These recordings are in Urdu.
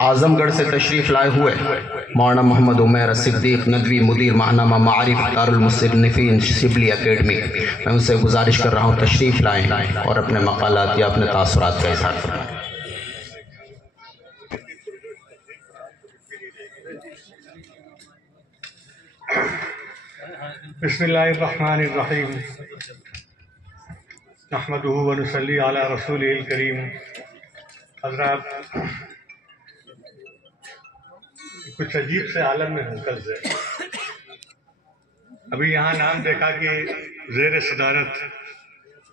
اعظم گڑھ سے تشریف لائے ہوئے مولانا محمد عمیر صدیق ندوی مدیر ماہنامہ معارف دارالمصنفین شبلی اکیڈمی، میں ان سے گزارش کر رہا ہوں تشریف لائیں اور اپنے مقالات یا اپنے تاثرات کا اظہار فرمائیں۔ بسم اللہ الرحمن الرحیم، نحمدہ ونصلی علی رسولہ الکریم۔ حضرات، کچھ عجیب سے عالم میں منقلب ہے۔ ابھی یہاں نام دیکھا کہ زیر صدارت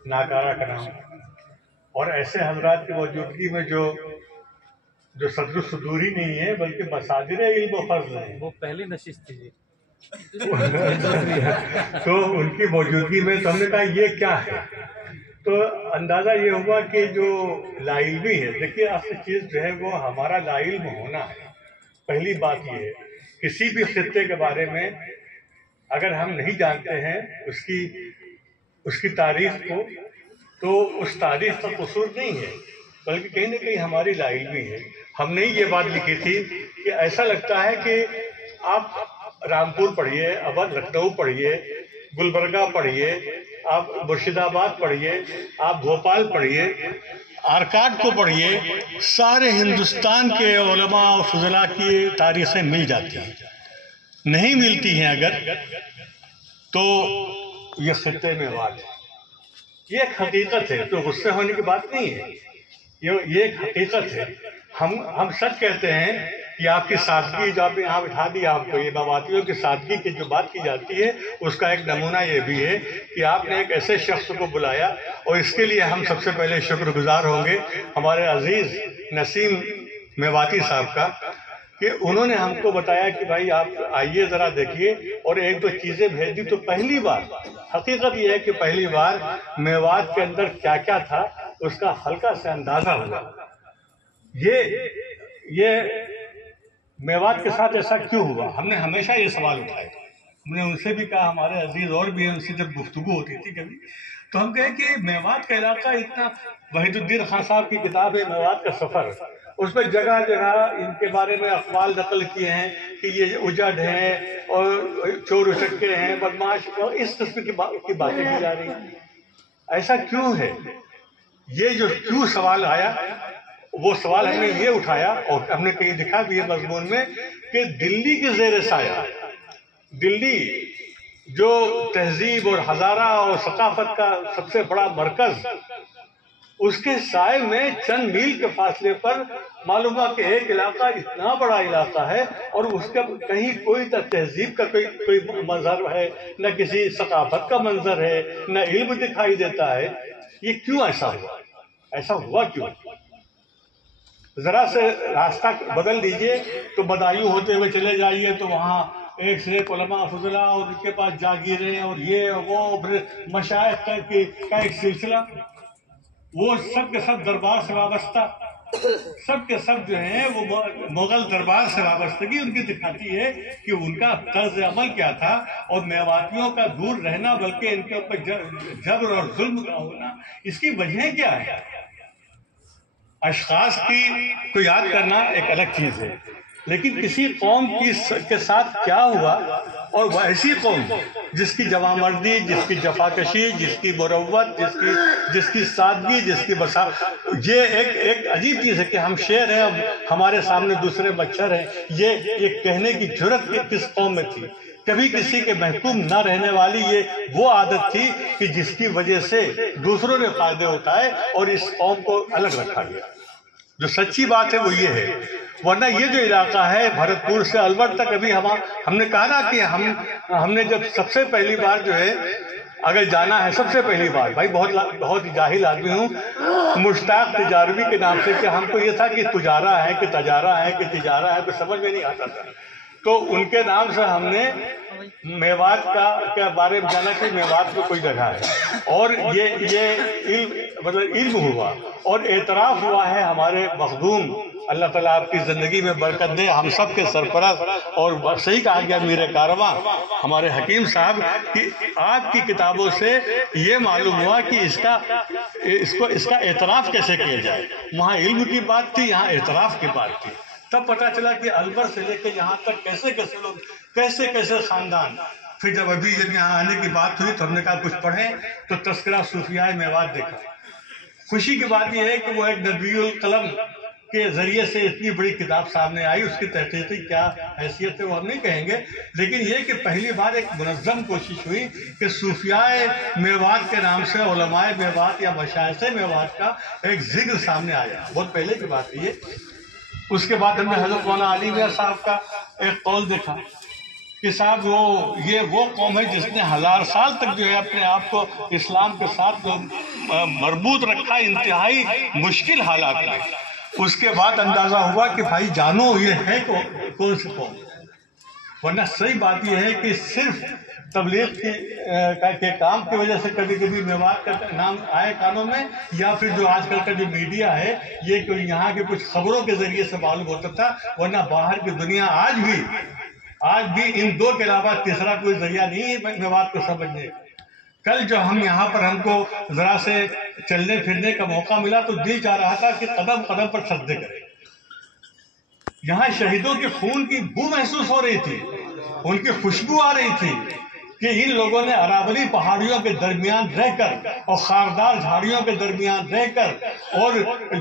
ناکارہ کا نام، اور ایسے حضرات کی موجودگی میں جو صدر الصدوری نہیں ہے بلکہ مصادر علم و فضل ہیں، وہ پہلی نشست تھی جی، تو ان کی موجودگی میں تو ہم نے کہا یہ کیا ہے، تو اندازہ یہ ہوا کہ جو لا علمی ہے، دیکھیے اصل چیز جو ہے وہ ہمارا لا علم ہونا ہے۔ پہلی بات یہ ہے، کسی بھی خطے کے بارے میں اگر ہم نہیں جانتے ہیں اس کی تاریخ کو، تو اس تاریخ کا قصور نہیں ہے، بلکہ کہیں نہ کہیں ہماری لا علمی ہے۔ ہم نے یہ بات لکھی تھی کہ ایسا لگتا ہے کہ آپ رامپور پڑھیے، اب لکھنؤ پڑھیے، گلبرگہ پڑھیے، آپ مرشد آباد پڑھیے، آپ بھوپال پڑھیے، آرکاٹ کو پڑھیے، سارے ہندوستان کے علماء و فضلاء کی تاریخیں مل جاتی ہیں۔ نہیں ملتی ہیں اگر تو یہ خطے میں بات ہے، یہ ایک حقیقت ہے، تو غصے ہونے کی بات نہیں ہے، یہ ایک حقیقت ہے۔ ہم سچ کہتے ہیں کہ آپ کی سادگی جو آپ نے یہاں بٹھا دی، آپ کو یہ مواطنوں کی سادگی کی جو بات کی جاتی ہے اس کا ایک نمونہ یہ بھی ہے کہ آپ نے ایک ایسے شخص کو بلایا، اور اس کے لیے ہم سب سے پہلے شکر گزار ہوں گے ہمارے عزیز نسیم میواتی صاحب کا، کہ انہوں نے ہم کو بتایا کہ بھائی آپ آئیے ذرا دیکھیے، اور ایک دو چیزیں بھیج دی۔ تو پہلی بار حقیقت یہ ہے کہ پہلی بار میوات کے اندر کیا کیا تھا اس کا ہلکا سے اندازہ ہوا۔ یہ میوات کے ساتھ ایسا کیوں ہوا؟ ہم نے ہمیشہ یہ سوال اٹھایا، ہم نے ان سے بھی کہا، ہمارے عزیز اور بھی ہیں، ان سے جب گفتگو ہوتی تھی کبھی، تو ہم کہیں کہ میوات کا علاقہ اتنا، وحید الدین خان صاحب کی کتاب ہے میوات کا سفر، اس میں جگہ جگہ ان کے بارے میں اقوال نقل کیے ہیں کہ یہ اجڑ ہیں اور چور اچکے ہیں، بدماش، اور اس قسم کی باتیں کی جا رہی ہیں۔ ایسا کیوں ہے؟ یہ جو کیوں سوال آیا، وہ سوال ہم نے یہ اٹھایا، اور ہم نے کہیں لکھا بھی ہے مضمون میں کہ دلی کے زیر سایہ، دلی جو تہذیب اور حضارہ اور ثقافت کا سب سے بڑا مرکز، اس کے سائے میں چند میل کے فاصلے پر معلوم ہوا کہ ایک علاقہ اتنا بڑا علاقہ ہے، اور اس کا کہیں کوئی تہذیب کا کوئی منظر ہے، نہ کسی ثقافت کا منظر ہے، نہ علم دکھائی دیتا ہے۔ یہ کیوں ایسا ہوا؟ ایسا ہوا کیوں؟ ذرا سے راستہ بدل دیجئے تو بدایوں ہوتے ہوئے چلے جائیے تو وہاں ایک سے ایک علماء فضلاء اور ان کے پاس جاگیریں اور یہ وہ مشائخ کا ایک سلسلہ، وہ سب کے سب دربار سے وابستہ، سب کے سب جو ہیں وہ مغل دربار سے وابستگی ان کی دکھاتی ہے کہ ان کا طرز عمل کیا تھا، اور میواتیوں کا دور رہنا بلکہ ان کے اوپر جبر اور ظلم کا ہونا، اس کی وجہ کیا ہے؟ اشخاص کو یاد کرنا ایک الگ چیز ہے، لیکن کسی قوم کے ساتھ کیا ہوا، اور وہ ایسی قوم جس کی جوانمردی، جس کی جفاکشی، جس کی مروت، جس کی سادگی، جس کی یہ ایک عجیب چیز ہے کہ ہم شیر ہیں، ہمارے سامنے دوسرے مچھر ہیں، یہ کہنے کی جرت کس قوم میں تھی؟ کبھی کسی کے محکوم نہ رہنے والی یہ وہ عادت تھی کہ جس کی وجہ سے دوسروں نے فائدے اٹھائے اور اس قوم کو الگ رکھا گیا۔ جو سچی بات ہے وہ یہ ہے، ورنہ یہ جو علاقہ ہے بھرت پور سے الور تک، ابھی ہم نے کہا نا کہ ہم نے جب سب سے پہلی بار جو ہے اگر جانا ہے، سب سے پہلی بار، بھائی بہت جاہل آدمی ہوں، مشتاق تجاربی کے نام سے، کہ ہم کو یہ تھا کہ تجارہ ہے کہ تجارہ ہے کہ تجارہ ہے، تو سمجھ میں نہیں آتا تھا، تو ان کے نام سے ہم نے میوات کے بارے میں جانا کہ میوات میں کوئی جگہ ہے، اور یہ علم ہوا اور اعتراف ہوا ہے ہمارے مخدوم، اللہ تعالیٰ آپ کی زندگی میں برکت دے، ہم سب کے سرپرست، اور صحیح کہا گیا میر کارواں ہمارے حکیم صاحب کہ آپ کی کتابوں سے یہ معلوم ہوا کہ اس کا اعتراف کیسے کیا جائے۔ وہاں علم کی بات تھی، یہاں اعتراف کی بات تھی، تب پتہ چلا کہ البر سے لے کے یہاں تک کیسے کیسے لوگ، کیسے کیسے خاندان. پھر جب یہاں آنے کی بات ہوئی تو ہم نے کہا کچھ پڑھیں، تو تذکرہ صوفیاء میوات دیکھا. خوشی کی بات یہ ہے کہ وہ ایک ندوی القلم کے ذریعے سے اتنی بڑی کتاب سامنے آئی. اس کی تحقیقی کیا حیثیت ہے وہ ہم نہیں کہیں گے، لیکن یہ کہ پہلی بار ایک منظم کوشش ہوئی کہ صوفیاء میوات کے نام سے علماء میوات یا مشائخ میوات کا ایک ذکر سامنے آیا. بہت پہلے کی بات ہے یہ. اس کے بعد ہم نے حضرت مولانا علی میاں صاحب کا ایک قول دیکھا کہ صاحب وہ قوم ہے جس نے 1000 سال تک جو ہے اپنے آپ کو اسلام کے ساتھ مربوط رکھا انتہائی مشکل حالات میں. اس کے بعد اندازہ ہوا کہ بھائی جانو یہ ہے کون سی قوم. ورنہ صحیح بات یہ ہے کہ صرف تبلیغ کے کام کی وجہ سے کبھی کبھی میوات کا نام آئے کانوں میں، یا پھر جو آج کل کا جو میڈیا ہے یہ کہ یہاں کے کچھ خبروں کے ذریعے سے معلوم ہوتا تھا. ورنہ باہر کی دنیا آج بھی ان دو کے علاوہ تیسرا کوئی ذریعہ نہیں ہے میوات کو سمجھنے. کل جو ہم پر ہم کو ذرا سے چلنے پھرنے کا موقع ملا تو دل چاہ رہا تھا کہ قدم قدم پر سجدے کریں. یہاں شہیدوں کے خون کی بو محسوس ہو رہی تھی، ان کی خوشبو آ رہی تھی کہ ان لوگوں نے اراولی پہاڑیوں کے درمیان رہ کر اور خاردار جھاڑیوں کے درمیان رہ کر، اور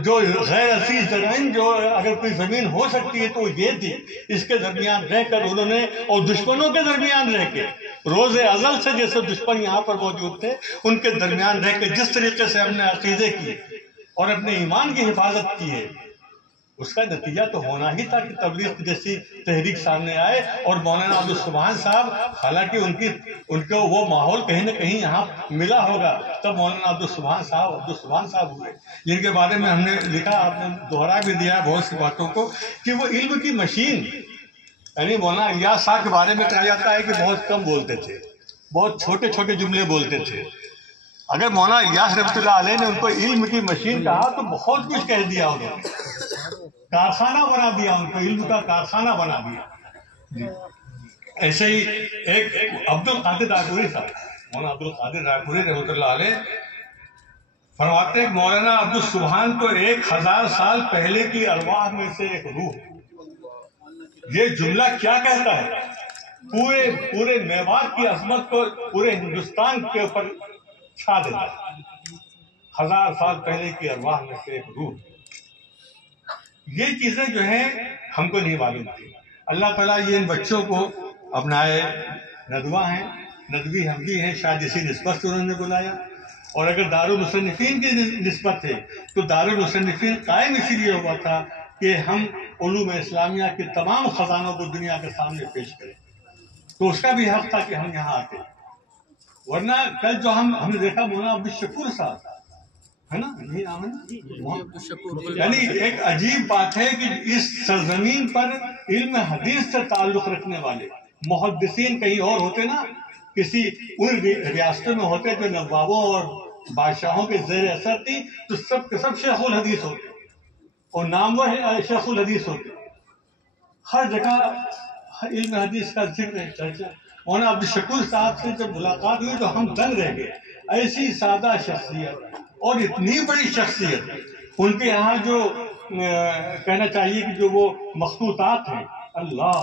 جو غیر عزیز زرعین جو اگر کوئی زمین ہو سکتی ہے تو یہ تھی، اس کے درمیان رہ کر انہوں نے، اور دشمنوں کے درمیان رہ کے، روز ازل سے جیسے دشمن یہاں پر موجود تھے ان کے درمیان رہ کے جس طریقے سے ہم نے عقیدے کی اور اپنے ایمان کی حفاظت کی ہے، اس کا نتیجہ تو ہونا ہی تھا کہ تبلیغ جیسی تحریک سامنے آئے. اور مولانا عبدالسبحان صاحب، حالانکہ ان کو وہ ماحول کہیں نہ کہیں یہاں ملا ہوگا، تب مولانا عبدالسبحان صاحب ہوئے، جن کے بارے میں ہم نے لکھا، آپ نے دوہرا بھی دیا بہت سی باتوں کو، کہ وہ علم کی مشین. یعنی مولانا الیاس صاحب کے بارے میں کہا جاتا ہے کہ بہت کم بولتے تھے، بہت چھوٹے چھوٹے جملے بولتے تھے. اگر مولانا الیاس رحمۃ اللہ علیہ نے ان کو علم کی مشین کہا تو بہت کچھ کہہ دیا انہوں نے، کارخانہ بنا دیا، ان کو علم کا کارخانہ بنا دیا. ایسے ہی ایک عبد القادر رائے صاحب، مولانا عبد القادر رائے رحمۃ اللہ علیہ فرماتے ہیں مولانا عبدالسبحان تو 1000 سال پہلے کی ارواح میں سے ایک روح. یہ جملہ کیا کہتا ہے؟ پورے میوات کی عظمت کو پورے ہندوستان کے اوپر چھا دیتا ہے. 1000 سال پہلے کی ارواح میں سے ایک روح. یہ چیزیں جو ہیں ہم کو نہیں معلوم تھی. اللہ تعالیٰ یہ ان بچوں کو اپنائے ندوہ ہیں، ندوی ہم بھی ہیں، شاید اسی نسبت سے انہوں نے بلایا. اور اگر دارالمصنفین کی نسبت ہے تو دارالمصنفین قائم اسی لیے ہوا تھا کہ ہم علوم اسلامیہ کے تمام خزانوں کو دنیا کے سامنے پیش کریں. تو اس کا بھی حق تھا کہ ہم یہاں آتے. ورنہ کل جو ہم نے دیکھا مولانا عبدالشکور صاحب ہے نا، یعنی ایک عجیب بات ہے کہ اس سرزمین پر علم حدیث سے تعلق رکھنے والے محدثین کہیں اور ہوتے نا، کسی ان ریاستوں میں ہوتے جو نوابوں اور بادشاہوں کے زیر اثر تھی، تو سب کے سب شیخ الحدیث ہوتے اور نامور شیخ الحدیث ہوتے. ہر جگہ علم حدیث کا ذکر ہے، چرچا. مولانا عبدالشکور صاحب سے جب ملاقات ہوئی تو ہم دنگ رہ گئے. ایسی سادہ شخصیت اور اتنی بڑی شخصیت، ان کے یہاں جو کہنا چاہیے کہ جو وہ مخطوطات ہیں، اللہ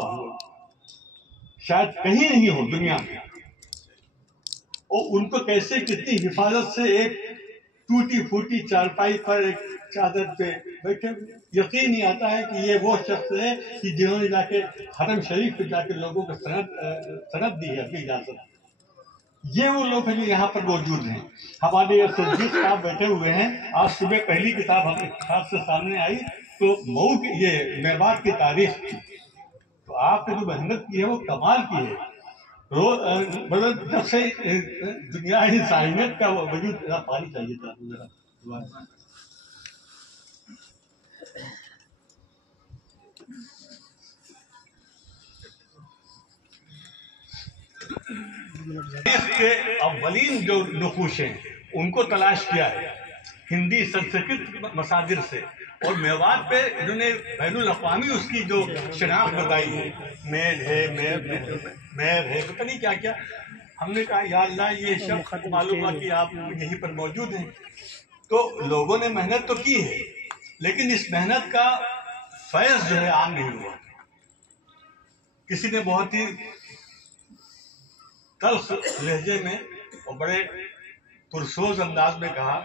شاید کہیں نہیں ہو دنیا میں. اور ان کو کیسے کتنی حفاظت سے ایک ٹوٹی پھوٹی چارپائی پر ایک چادر پہ بیٹھے، یقین نہیں آتا ہے کہ یہ وہ شخص ہے کہ جنہوں نے جا کے حرم شریف پہ جا کے لوگوں کو سند دی ہے اپنی اجازت. یہ وہ لوگ ہیں جو یہاں پر موجود ہیں. ہمارے یہ صدیق صاحب بیٹھے ہوئے ہیں. آج صبح پہلی کتاب ہماری کتاب سے سامنے آئی تو مئو کی یہ میوات کی تاریخ تھی. تو آپ نے جو محنت کی ہے وہ کمال کی ہے. جب سے دنیا انسانیت کا وجود پانی چاہیے تھا. اس کے اولین جو نقوش ہیں ان کو تلاش کیا ہے ہندی سنسکرت مصادر سے، اور میوات پہ انہوں نے بین الاقوامی اس کی جو شناخت بتائی ہے، میل ہے، میر ہے، پتہ نہیں کیا کیا. ہم نے کہا یا اللہ یہ شخص معلوم ہوا کہ آپ یہیں پر موجود ہیں. تو لوگوں نے محنت تو کی ہے، لیکن اس محنت کا فیض جو ہے عام نہیں ہوا. کسی نے بہت ہی تلخ لہجے میں اور بڑے پرسوز انداز میں کہا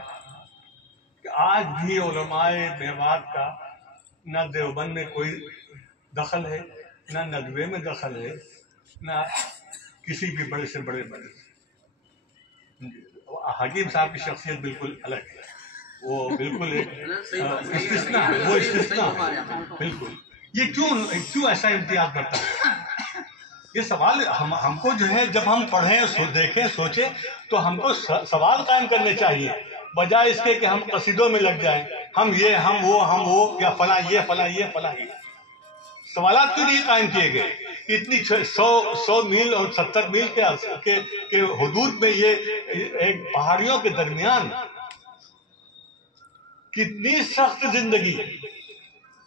کہ آج بھی علماء میوات کا نہ دیوبند میں کوئی دخل ہے، نہ ندوے میں دخل ہے، نہ کسی بھی بڑے سے بڑے. حکیم صاحب کی شخصیت بالکل الگ ہے، وہ بالکل ایک استثناء ہے، وہ استثناء ہے بالکل. یہ کیوں ایسا امتیاز کرتا ہے؟ یہ سوال ہم کو جو ہے جب ہم پڑھیں، دیکھیں، سوچیں تو ہم کو سوال قائم کرنے چاہیے، بجائے اس کے کہ ہم قصیدوں میں لگ جائیں، ہم یہ ہم وہ یا فلاں یہ فلاں یہ فلاں یہ. سوالات کیوں نہیں قائم کیے گئے؟ اتنی 100 میل اور 70 میل کے حدود میں یہ ایک پہاڑیوں کے درمیان کتنی سخت زندگی.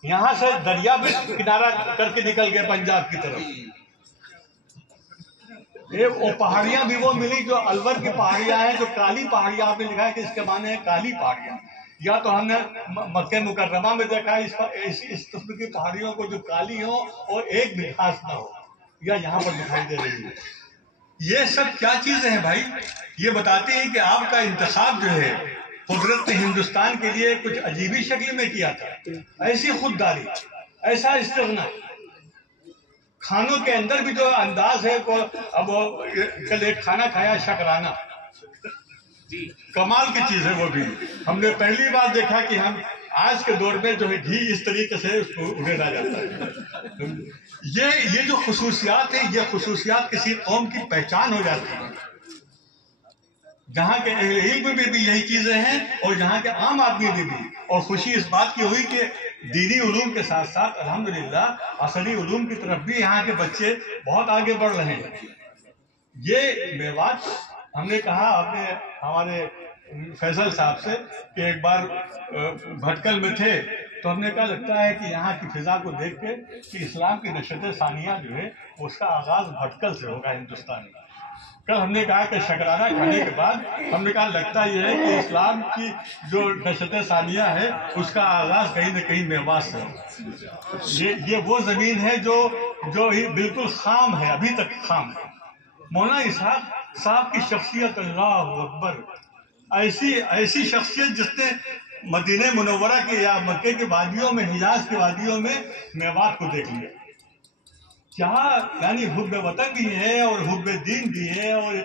یہاں سے دریا بھی کنارہ کر کے نکل گئے پنجاب کی طرف. وہ پہاڑیاں بھی وہ ملی جو الور کی پہاڑیاں ہیں، جو کالی پہاڑیاں. آپ نے لکھا ہے کہ اس کے معنی ہے کالی پہاڑیاں. یا تو ہم نے مکہ مکرمہ میں دیکھا اس قسم کی پہاڑیوں کو جو کالی ہو اور ایک بھی خاص نہ ہو، یا یہاں پر دکھائی دے رہی ہے. یہ سب کیا چیزیں ہیں بھائی؟ یہ بتاتے ہیں کہ آپ کا انتخاب جو ہے قدرت نے ہندوستان کے لیے کچھ عجیبی شکل میں کیا تھا. ایسی خودداری، ایسا استغنا. کھانوں کے اندر بھی جو انداز ہے، اب کل ایک کھانا کھایا شکرانہ، کمال کی چیز ہے. وہ بھی ہم نے پہلی بار دیکھا کہ ہم آج کے دور میں جو ہے گھی اس طریقے سے اس کو اڑیلا جاتا ہے. یہ جو خصوصیات ہیں، یہ خصوصیات کسی قوم کی پہچان ہو جاتی ہے. جہاں کے اہل علم میں بھی یہی چیزیں ہیں اور جہاں کے عام آدمی میں بھی. اور خوشی اس بات کی ہوئی کہ دینی علوم کے ساتھ ساتھ الحمدللہ عصری علوم کی طرف بھی یہاں کے بچے بہت آگے بڑھ رہے ہیں. یہ میوات ہم نے کہا، آپ نے ہمارے فیصل صاحب سے کہ ایک بار بھٹکل میں تھے تو ہم نے کہا لگتا ہے کہ یہاں کی فضا کو دیکھ کے کہ اسلام کی نشت ثانیہ جو ہے اس کا آغاز بھٹکل سے ہوگا ہندوستان میں. کل ہم نے کہا کہ شکرانہ کھانے کے بعد ہم نے کہا لگتا یہ ہے کہ اسلام کی جو نشت ثانیہ ہے اس کا آغاز کہیں نہ کہیں میوات سے ہے. یہ وہ زمین ہے جو بالکل خام ہے، ابھی تک خام ہے. مولانا اسحاق صاحب کی شخصیت، اللہ اکبر، ایسی شخصیت جس نے مدینہ منورہ کے یا مکے کی وادیوں میں، حجاز کی وادیوں میں میوات کو دیکھ لیا. جہاں یعنی حب وطن بھی ہے اور حب دین بھی ہے اور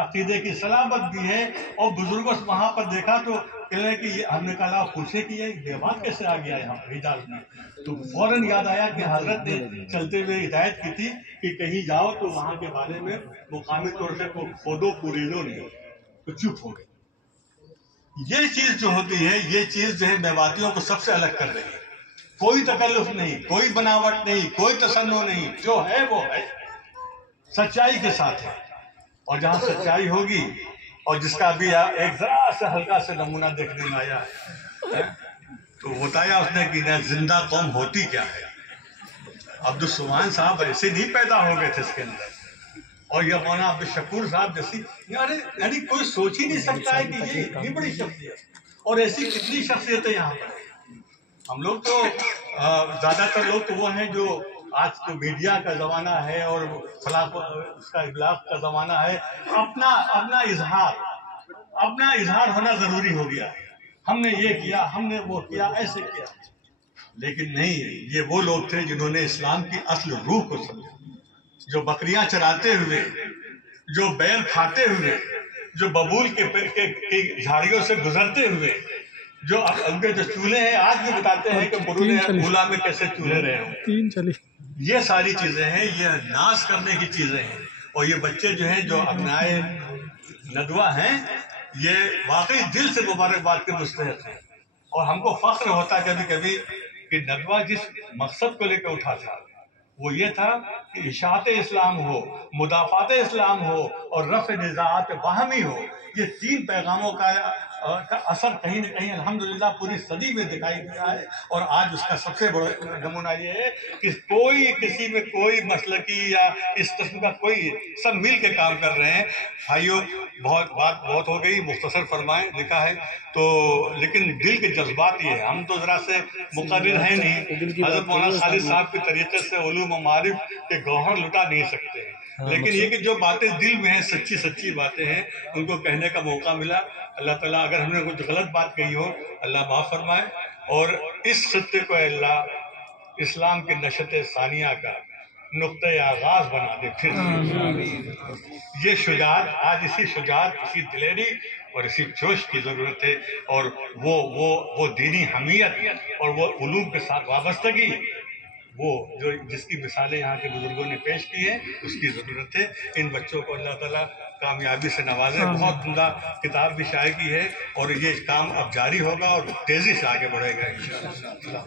عقیدے کی صلابت بھی ہے. اور بزرگوں سے وہاں پر دیکھا تو کہنے کہ ہم نے کہا پوچھے کہ یہ میوات کیسے آ گیا یہاں پر حجاز میں. تو فوراً یاد آیا کہ حضرت نے چلتے ہوئے ہدایت کی تھی کہ کہیں جاؤ تو وہاں کے بارے میں مقامی طور سے کھودو پوریدو نہیں، تو چپ ہو گئے. یہ چیز جو ہوتی ہے، یہ چیز جو ہے میواتیوں کو سب سے الگ کر رہی ہے. کوئی تکلف نہیں، کوئی بناوٹ نہیں، کوئی تصنع نہیں، جو ہے وہ ہے، سچائی کے ساتھ ہے. اور جہاں سچائی ہوگی، اور جس کا بھی ایک ذرا سا ہلکا سے نمونہ دیکھنے میں آیا ہے تو بتایا اس نے کہ زندہ قوم ہوتی کیا ہے. عبدالسبحان صاحب ایسے نہیں پیدا ہو گئے تھے اس کے اندر، اور یہ مولانا عبدالشکور صاحب جیسی یعنی کوئی سوچ ہی نہیں سکتا ہے کہ یہ اتنی بڑی شخصیت. اور ایسی کتنی شخصیتیں یہاں پر. ہم لوگ تو زیادہ تر لوگ تو وہ ہیں جو آج تو میڈیا کا زمانہ ہے اور اس کا ابلاغ کا زمانہ ہے، اپنا اظہار ہونا ضروری ہو گیا. ہم نے یہ کیا، ہم نے وہ کیا، ایسے کیا. لیکن نہیں، یہ وہ لوگ تھے جنہوں نے اسلام کی اصل روح کو سمجھا. جو بکریاں چراتے ہوئے، جو بیل کھاتے ہوئے، جو ببول کے جھاڑیوں سے گزرتے ہوئے، جو ان کے جو چولہے ہیں آج بھی بتاتے ہیں کہ بھولا میں کیسے چولہے رہے ہوں. یہ ساری چیزیں ہیں، یہ ناز کرنے کی چیزیں ہیں. اور یہ بچے جو ہیں جو ابنائے ندوہ ہیں، یہ واقعی دل سے مبارکباد کے مستحق ہیں. اور ہم کو فخر ہوتا کبھی کبھی کہ ندوہ جس مقصد کو لے کے اٹھا تھا وہ یہ تھا کہ اشاعت اسلام ہو، مدافعات اسلام ہو اور رفع نزاعات باہمی ہو. یہ 3 پیغاموں کا کا اثر کہیں نہ کہیں الحمدللہ پوری صدی میں دکھائی دیا ہے، اور آج اس کا سب سے بڑا نمونہ یہ ہے کہ کوئی کسی میں کوئی مسلکی یا اس قسم کا کوئی، سب مل کے کام کر رہے ہیں۔ بھائیوں بہت ہو گئی، مختصر فرمائیں لکھا ہے تو، لیکن دل کے جذبات یہ ہے، ہم تو ذرا سے مقرر ہیں نہیں، حضرت مولانا خالد صاحب کے طریقے سے علوم و معارف کے گوہر لٹا نہیں سکتے ہیں، لیکن یہ کہ جو باتیں دل میں ہیں، سچی باتیں ہیں، ان کو کہنے کا موقع ملا۔ اللہ تعالیٰ اگر ہم نے کچھ غلط بات کہی ہو اللہ معاف فرمائے، اور اس خطے کو اللہ اسلام کے نشت ثانیہ کا نقطۂ آغاز بنا دے پھر۔ یہ شجاعت، آج اسی شجاعت، اسی دلیری اور اسی جوش کی ضرورت ہے، اور وہ دینی حمیت اور وہ علوم کے ساتھ وابستگی، وہ جو جس کی مثالیں یہاں کے بزرگوں نے پیش کی ہیں، اس کی ضرورت ہے۔ ان بچوں کو اللہ تعالیٰ کامیابی سے نوازے۔ بہت عمدہ کتاب بھی شائع کی ہے، اور یہ کام اب جاری ہوگا اور تیزی سے آگے بڑھے گا انشاءاللہ۔